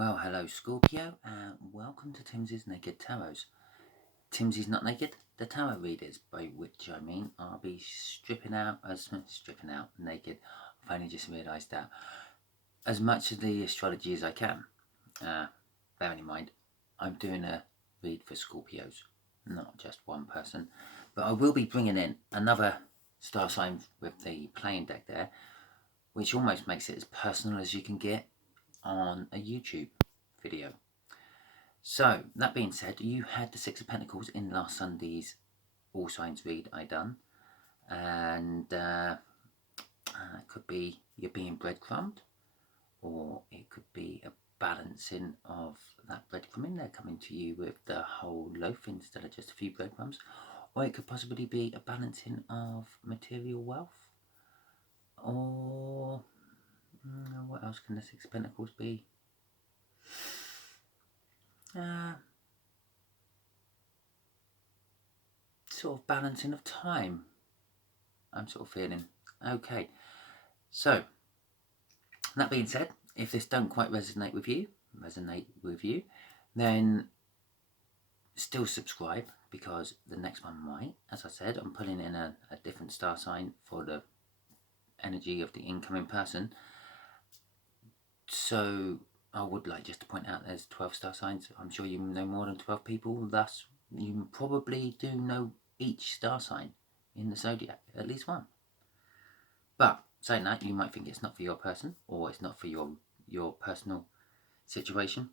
Well, hello Scorpio, and welcome to Timsy's Naked Tarots. Timsy's not naked, the tarot readers, by which I mean I'll be stripping out naked. I've only just realised that. As much of the astrology as I can. Bearing in mind, I'm doing a read for Scorpios, not just one person. But I will be bringing in another star sign with the playing deck there, which almost makes it as personal as you can get on a YouTube video. So, that being said, you had the Six of Pentacles in last Sunday's All Signs read I done. And it could be you're being breadcrumbed, or it could be a balancing of that breadcrumbing. They're coming to you with the whole loaf instead of just a few breadcrumbs. Or it could possibly be a balancing of material wealth. Or what else can the Six of Pentacles be? Sort of balancing of time, I'm sort of feeling. Okay, so that being said, if this don't quite resonate with you, then still subscribe, because the next one might. As I said, I'm putting in a different star sign for the energy of the incoming person. So I would like just to point out there's 12 star signs. I'm sure you know more than 12 people, thus you probably do know each star sign in the zodiac, at least one. But saying that, you might think it's not for your person, or it's not for your personal situation,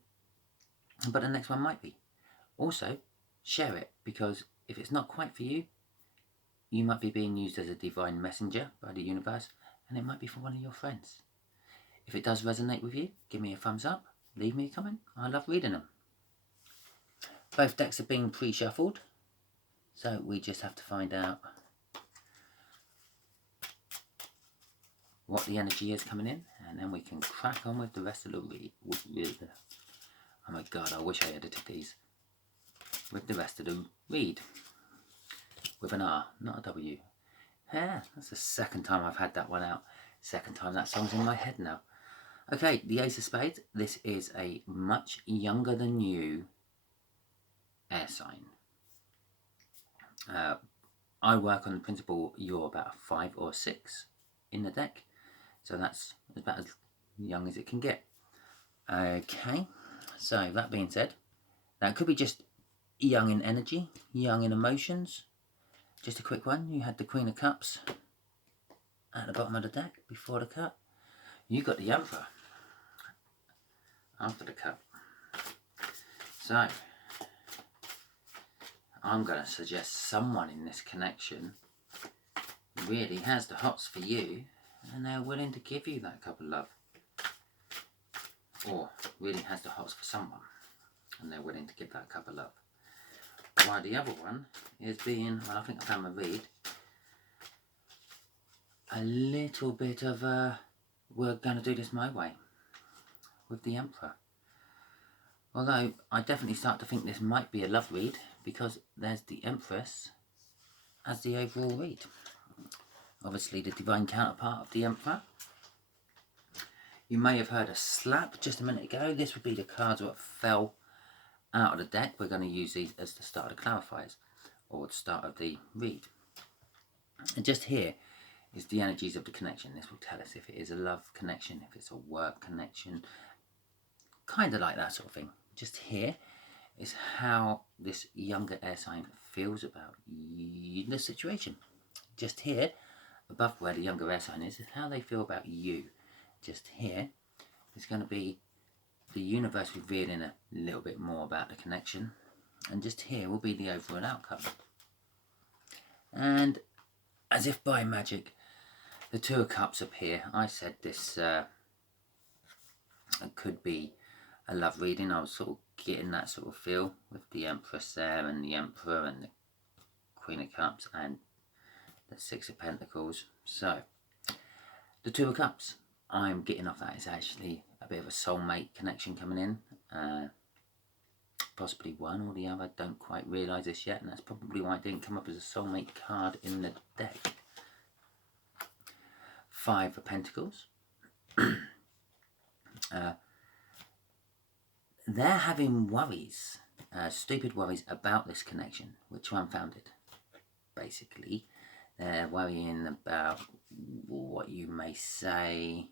but the next one might be. Also, share it, because if it's not quite for you, you might be being used as a divine messenger by the universe, and it might be for one of your friends. If it does resonate with you, give me a thumbs up, leave me a comment. I love reading them. Both decks have been pre-shuffled, so we just have to find out what the energy is coming in, and then we can crack on with the rest of the read. Oh my god, I wish I edited these. With the rest of the read. With an R, not a W. Yeah, that's the second time I've had that one out. Second time that song's in my head now. Okay, the Ace of Spades. This is a much younger than you air sign. I work on the principle you're about 5 or 6 in the deck. So that's about as young as it can get. Okay, so that being said, that could be just young in energy, young in emotions. Just a quick one, you had the Queen of Cups at the bottom of the deck before the cup. You got the Emperor after the cup. So, I'm going to suggest someone in this connection really has the hots for you, and they're willing to give you that cup of love. Or really has the hots for someone, and they're willing to give that cup of love. While the other one is being, well, I think I found my read, a little bit of we're going to do this my way with the Emperor. Although I definitely start to think this might be a love read, because there's the Empress as the overall read. Obviously the divine counterpart of the Emperor. You may have heard a slap just a minute ago. This would be the cards that fell out of the deck. We're going to use these as the start of the clarifiers, or the start of the read. And just here is the energies of the connection. This will tell us if it is a love connection, if it's a work connection, kind of like that sort of thing. Just here is how this younger air sign feels about the situation. Just here, above where the younger air sign is how they feel about you. Just here is going to be the universe revealing a little bit more about the connection, and just here will be the overall outcome. And as if by magic, the Two of Cups appear. I said this could be a love reading. I was sort of getting that sort of feel with the Empress there, and the Emperor, and the Queen of Cups, and the Six of Pentacles. So the Two of Cups, I'm getting off that is actually a bit of a soulmate connection coming in. Possibly one or the other, don't quite realise this yet, and that's probably why it didn't come up as a soulmate card in the deck. Five of Pentacles. they're having worries, stupid worries about this connection, which are unfounded. Basically, they're worrying about what you may say,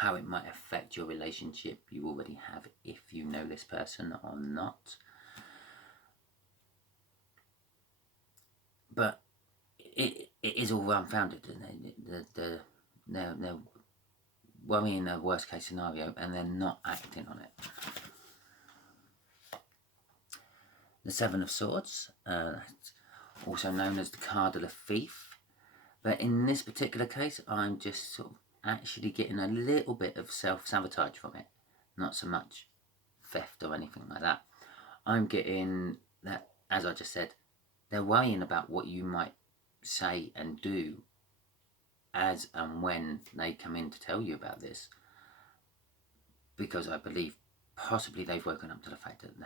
how it might affect your relationship you already have, if you know this person or not. But it is all unfounded. They're worrying a worst case scenario and they're not acting on it. The Seven of Swords, also known as the card of the thief. But in this particular case, I'm just sort of actually getting a little bit of self-sabotage from it. Not so much theft or anything like that. I'm getting that, as I just said, they're worrying about what you might say and do as and when they come in to tell you about this. Because I believe possibly they've woken up to the fact that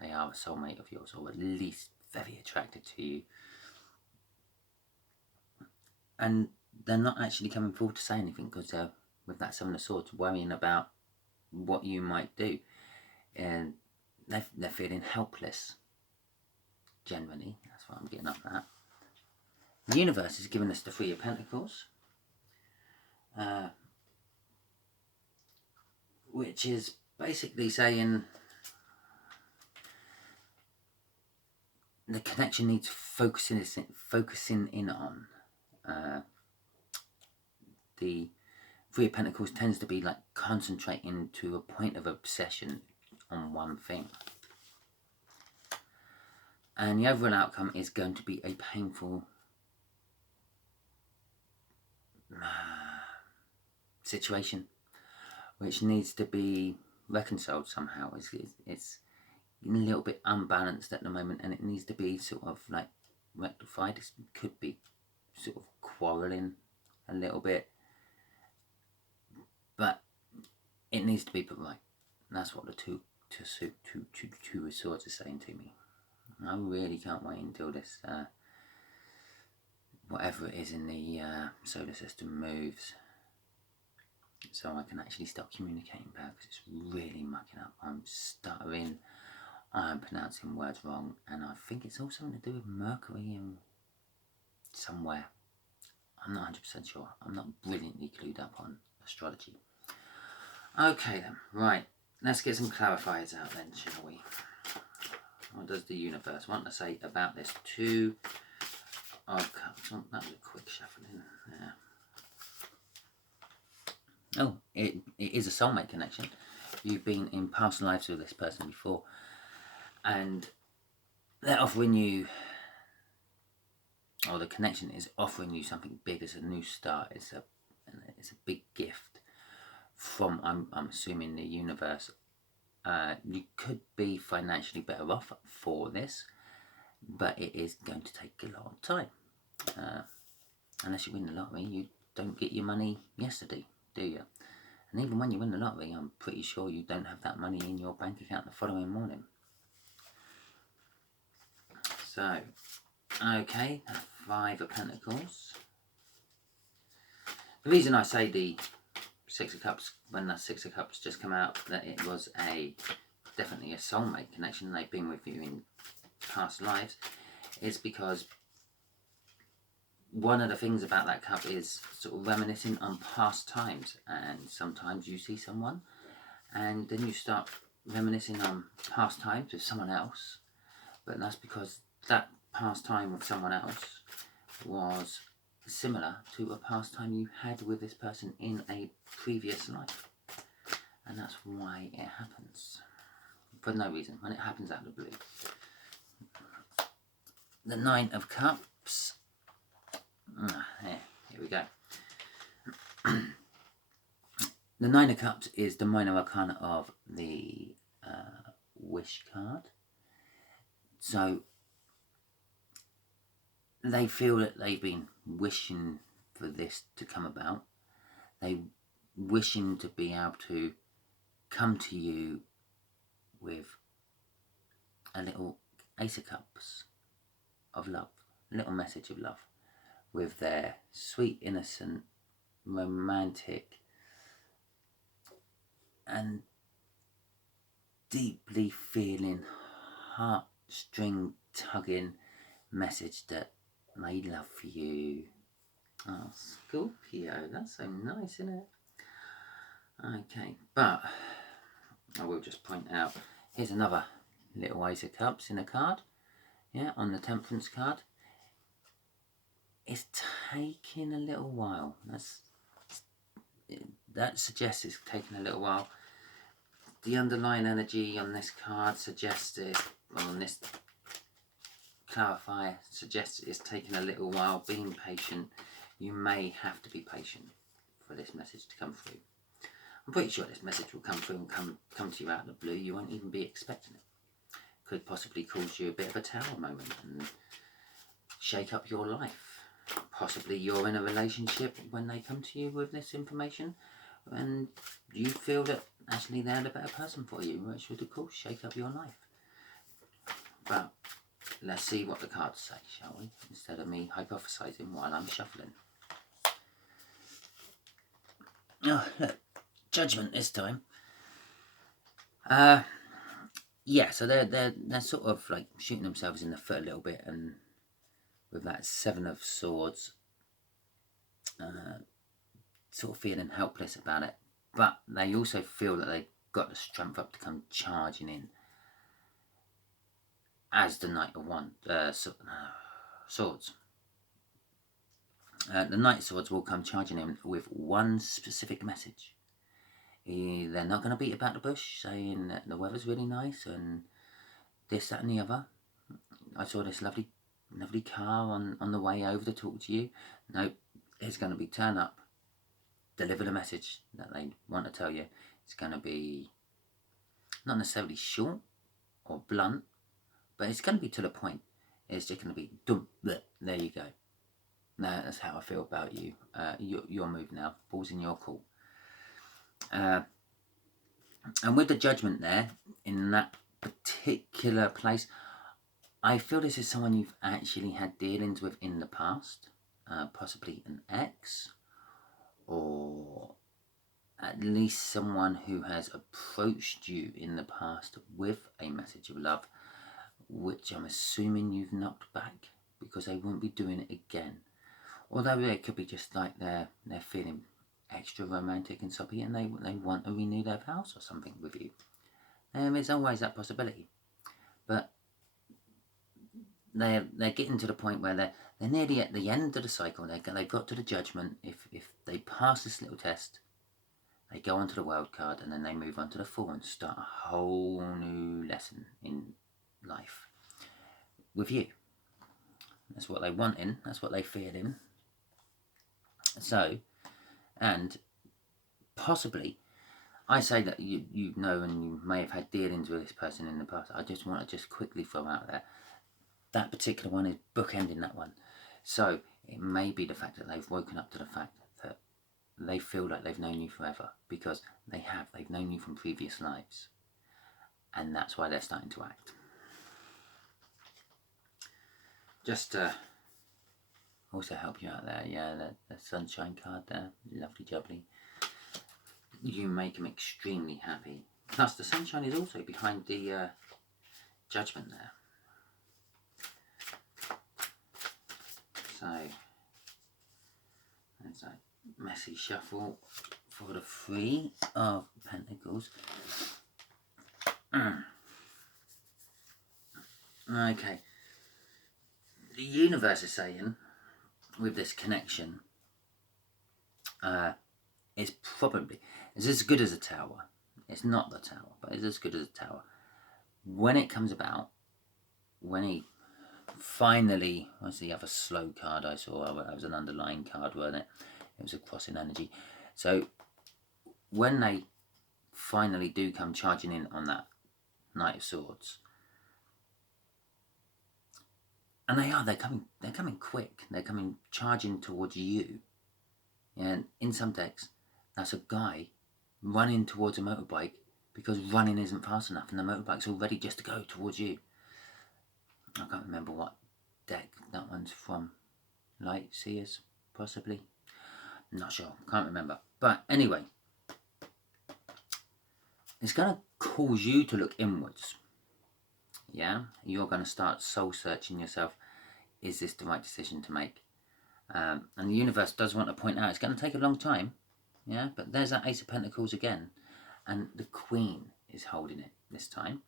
they are a soulmate of yours, or at least very attracted to you. And they're not actually coming forward to say anything because they're, with that Seven of Swords, worrying about what you might do. And they're feeling helpless, generally. That's what I'm getting up at. The universe is giving us the Three of Pentacles, which is basically saying the connection needs focusing in on. The Three of Pentacles tends to be like concentrating to a point of obsession on one thing. And the overall outcome is going to be a painful situation, which needs to be reconciled somehow. It's a little bit unbalanced at the moment, and it needs to be sort of like rectified. It could be sort of quarrelling a little bit, but it needs to be put right. And that's what the two of Swords are saying to me. I really can't wait until this whatever it is in the solar system moves, so I can actually start communicating better, because it's really mucking up. I'm stuttering, I'm pronouncing words wrong, and I think it's all something to do with Mercury and somewhere. I'm not 100% sure. I'm not brilliantly clued up on astrology. Okay then, right. Let's get some clarifiers out then, shall we? What does the universe want to say about this Two of Cups? Oh, that was a quick shuffling. Yeah. Oh, it is a soulmate connection. You've been in past lives with this person before, and they're offering you, or the connection is offering you something big as a new start. It's a big gift from, I'm assuming, the universe. You could be financially better off for this, but it is going to take a long time. Unless you win the lottery, you don't get your money yesterday, do you? And even when you win the lottery, I'm pretty sure you don't have that money in your bank account the following morning. So, okay, Five of Pentacles. The reason I say the Six of Cups, when that Six of Cups just come out, that it was definitely a soulmate connection, they've been with you in past lives, is because one of the things about that cup is sort of reminiscing on past times. And sometimes you see someone and then you start reminiscing on past times with someone else, but that's because that past time with someone else was similar to a past time you had with this person in a previous life, and that's why it happens for no reason, when it happens out of the blue. The Nine of Cups. Here we go. The Nine of Cups is the minor arcana of the Wish card. So they feel that they've been wishing for this to come about. They wishing to be able to come to you with a little Ace of Cups of love, a little message of love, with their sweet, innocent, romantic, and deeply feeling, heartstring tugging message that they love you. Oh, Scorpio, that's so nice, isn't it? Okay, but I will just point out, here's another little Ace of Cups in a card. Yeah, on the Temperance card. It's taking a little while. That suggests it's taking a little while. The underlying energy on this card suggests it, on this clarifier suggests it's taking a little while. Being patient. You may have to be patient for this message to come through. I'm pretty sure this message will come through and come to you out of the blue. You won't even be expecting it. Could possibly cause you a bit of a tower moment and shake up your life. Possibly you're in a relationship when they come to you with this information and you feel that actually they're the better person for you, which would of course shake up your life. But let's see what the cards say, shall we? Instead of me hypothesizing while I'm shuffling. Oh, look, Judgment this time. Yeah, so they're sort of like shooting themselves in the foot a little bit, and with that Seven of Swords, sort of feeling helpless about it. But they also feel that they've got the strength up to come charging in as the Knight of Swords. The Knight of Swords will come charging in with one specific message. They're not going to beat about the bush, saying that the weather's really nice and this, that and the other. I saw this lovely car on the way over to talk to you. No, it's going to be turn up, deliver the message that they want to tell you. It's going to be not necessarily short or blunt, but it's going to be to the point. It's just going to be dum, bleh, there you go. No, that's how I feel about you. Your move now. Ball's in your court. And with the Judgment there, in that particular place, I feel this is someone you've actually had dealings with in the past. Possibly an ex, or at least someone who has approached you in the past with a message of love, which I'm assuming you've knocked back because they won't be doing it again. Although it could be just like they're feeling extra romantic and soppy and they want to renew their vows or something with you. There's always that possibility. But they're getting to the point where they're nearly at the end of the cycle. They've got to the Judgment. If they pass this little test, they go on to the World card and then they move on to the Fool and start a whole new lesson in life with you. That's what they want in. That's what they feel in. So, and possibly, I say that you know and you may have had dealings with this person in the past. I just want to quickly throw out there, that particular one is bookending that one. So it may be the fact that they've woken up to the fact that they feel like they've known you forever, because they've known you from previous lives, and that's why they're starting to act. Just to also help you out there, yeah, the Sunshine card there, lovely jubbly. You make them extremely happy. Plus the Sunshine is also behind the Judgment there. So there's a messy shuffle for the Three of Pentacles. Okay. The universe is saying, with this connection, it's as good as a tower. It's not the tower, but it's as good as a tower. When it comes about, when he finally, what's the other slow card I saw? That was an underlying card, wasn't it? It was a crossing energy. So when they finally do come charging in on that Knight of Swords, and they're coming quick. They're coming charging towards you. And in some decks, that's a guy running towards a motorbike because running isn't fast enough and the motorbike's all ready just to go towards you. I can't remember what deck that one's from. Light Seers, possibly. I'm not sure. Can't remember. But anyway, it's going to cause you to look inwards. Yeah, you're going to start soul searching yourself. Is this the right decision to make? And the universe does want to point out it's going to take a long time. Yeah, but there's that Ace of Pentacles again, and the Queen is holding it this time.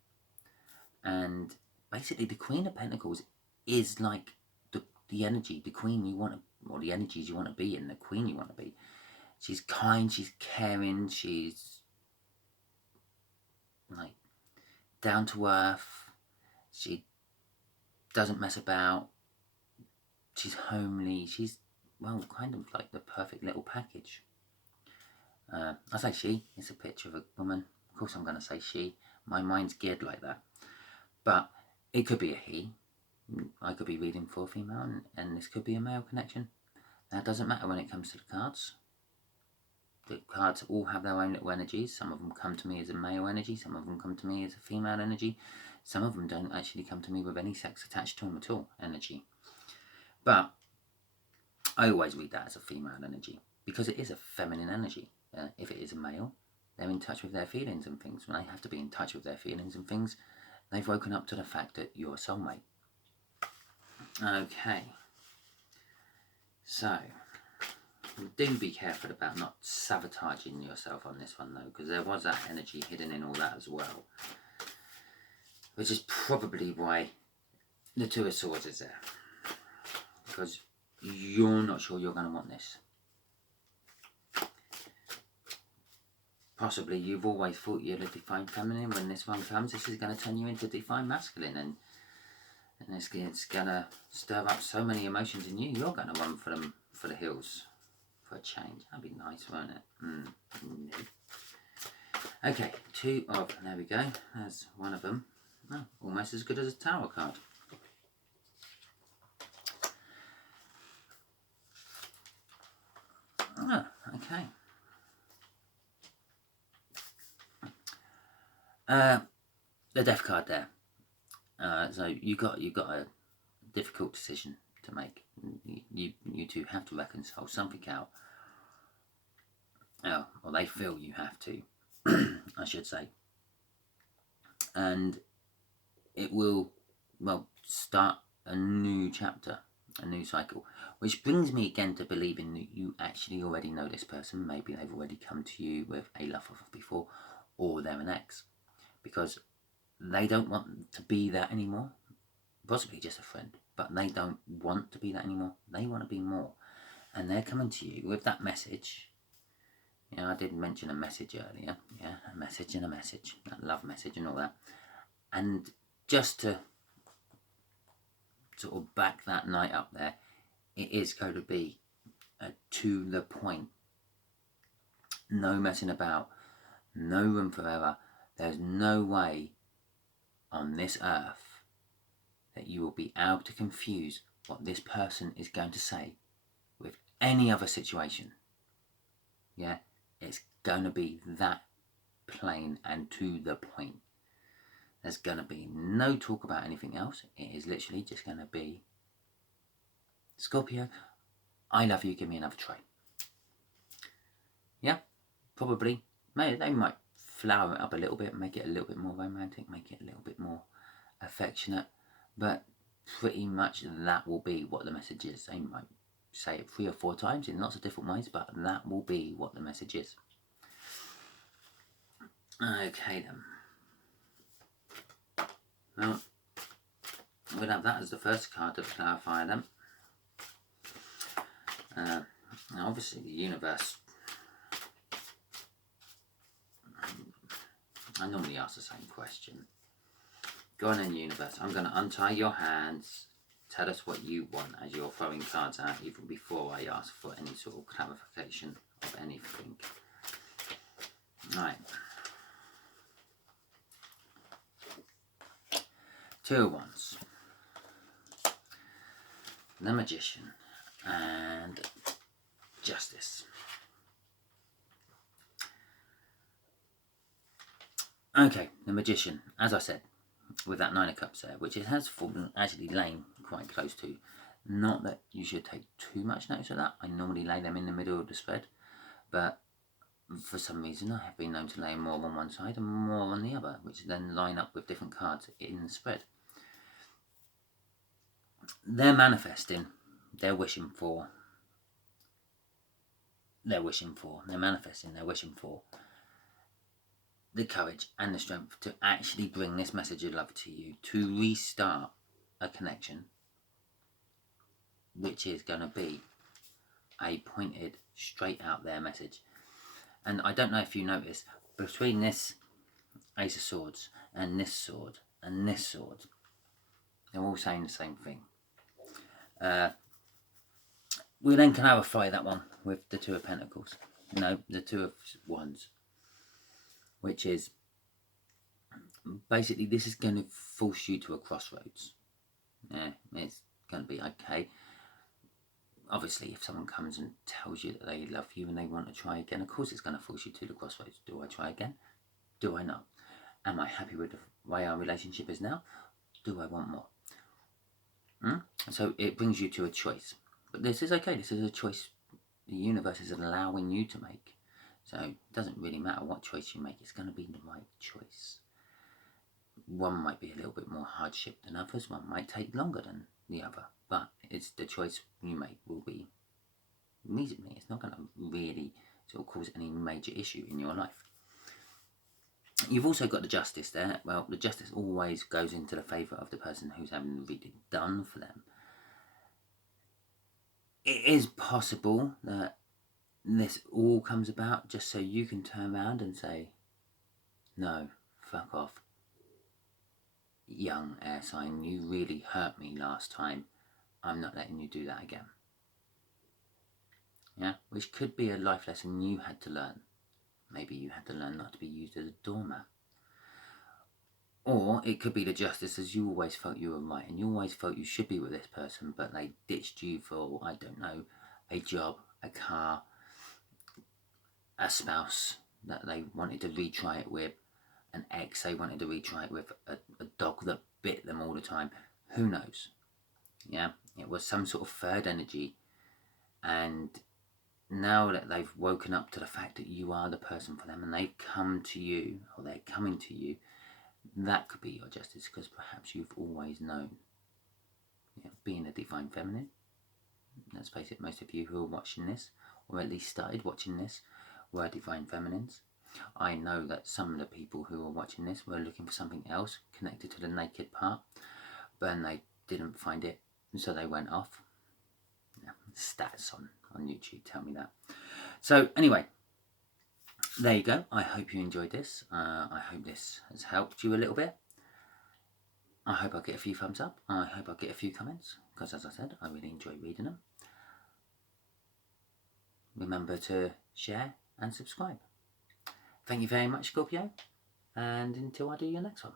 And basically, the Queen of Pentacles is like the energy, the Queen you want to, or the energies you want to be in, the Queen you want to be. She's kind, she's caring, she's like down to earth. She doesn't mess about. She's homely. She's, well, kind of like the perfect little package. I say she. It's a picture of a woman. Of course I'm going to say she. My mind's geared like that. But it could be a he. I could be reading for a female, and this could be a male connection. That doesn't matter when it comes to the cards. The cards all have their own little energies. Some of them come to me as a male energy. Some of them come to me as a female energy. Some of them don't actually come to me with any sex attached to them at all, energy. But I always read that as a female energy because it is a feminine energy. If it is a male, they're in touch with their feelings and things. When they have to be in touch with their feelings and things, they've woken up to the fact that you're a soulmate. Okay. So, do be careful about not sabotaging yourself on this one, though, because there was that energy hidden in all that as well. Which is probably why the Two of Swords is there. Because you're not sure you're going to want this. Possibly you've always thought you're the Divine Feminine. When this one comes, this is going to turn you into Divine Masculine, and it's going to stir up so many emotions in you. You're going to run for the hills for a change. That'd be nice, won't it? Okay, there we go. There's one of them. Oh, almost as good as a Tower card. Oh, okay. The Death card there. So you got a difficult decision to make. You two have to reconcile something out. Or they feel you have to, I should say. And it will, well, start a new chapter, a new cycle. Which brings me again to believing that you actually already know this person. Maybe they've already come to you with a love offer before, or they're an ex. Because they don't want to be that anymore. Possibly just a friend, but they don't want to be that anymore. They want to be more. And they're coming to you with that message. You know, I did mention a message earlier. Yeah, a message and a message. That love message and all that. And just to sort of back that night up there, it is going to be to the point. No messing about. No room for error. There's no way on this earth that you will be able to confuse what this person is going to say with any other situation. Yeah, it's going to be that plain and to the point. There's going to be no talk about anything else. It is literally just going to be, Scorpio, I love you, give me another try. Yeah, probably. Maybe they might flower it up a little bit, make it a little bit more romantic, make it a little bit more affectionate, but pretty much that will be what the message is. They might say it 3 or 4 times in lots of different ways, but that will be what the message is. Okay then. Well, we'll have that as the first card to clarify them. Now obviously the universe, I normally ask the same question. Go on in, universe. I'm going to untie your hands. Tell us what you want as you're throwing cards out, even before I ask for any sort of clarification of anything. Right. 2 of Wands. The Magician. And Justice. Okay, the Magician, as I said, with that 9 of Cups there, which it has fallen, actually lain quite close to. Not that you should take too much notice of that. I normally lay them in the middle of the spread, but for some reason I have been known to lay more on one side and more on the other, which then line up with different cards in the spread. They're manifesting, they're wishing for, they're manifesting, they're wishing for the courage and the strength to actually bring this message of love to you, to restart a connection, which is going to be a pointed, straight out there message. And I don't know if you notice, between this Ace of Swords and this sword and this sword, they're all saying the same thing. We then clarify that one with the Two of Pentacles. No, the Two of Wands. Which is, basically, this is going to force you to a crossroads. Yeah, it's going to be okay. Obviously, if someone comes and tells you that they love you and they want to try again, of course it's going to force you to the crossroads. Do I try again? Do I not? Am I happy with the way our relationship is now? Do I want more? So it brings you to a choice. But this is okay. This is a choice the universe is allowing you to make. So it doesn't really matter what choice you make. It's going to be the right choice. One might be a little bit more hardship than others. One might take longer than the other. But it's the choice you make will be reasonably. It's not going to really sort of cause any major issue in your life. You've also got the Justice there. Well, the Justice always goes into the favour of the person who's having the reading done for them. It is possible that this all comes about just so you can turn around and say, no, fuck off. Young air sign, you really hurt me last time. I'm not letting you do that again. Yeah, which could be a life lesson you had to learn. Maybe you had to learn not to be used as a doormat. Or it could be the Justice, as you always felt you were right and you always felt you should be with this person, but they ditched you for, I don't know, a job, a car, a spouse that they wanted to retry it with, an ex they wanted to retry it with, a dog that bit them all the time. Who knows? Yeah, it was some sort of third energy, and now that they've woken up to the fact that you are the person for them and they've come to you, or they're coming to you, that could be your Justice, because perhaps you've always known. Yeah, being a divine feminine, let's face it, most of you who are watching this, or at least started watching this, were divine feminines. I know that some of the people who are watching this were looking for something else connected to the naked part, but then they didn't find it, so they went off. Yeah, stats on YouTube tell me that. So anyway, there you go. I hope you enjoyed this. I hope this has helped you a little bit. I hope I'll get a few thumbs up. I hope I'll get a few comments, because as I said, I really enjoy reading them. Remember to share and subscribe. Thank you very much, Scorpio, and until I do your next one.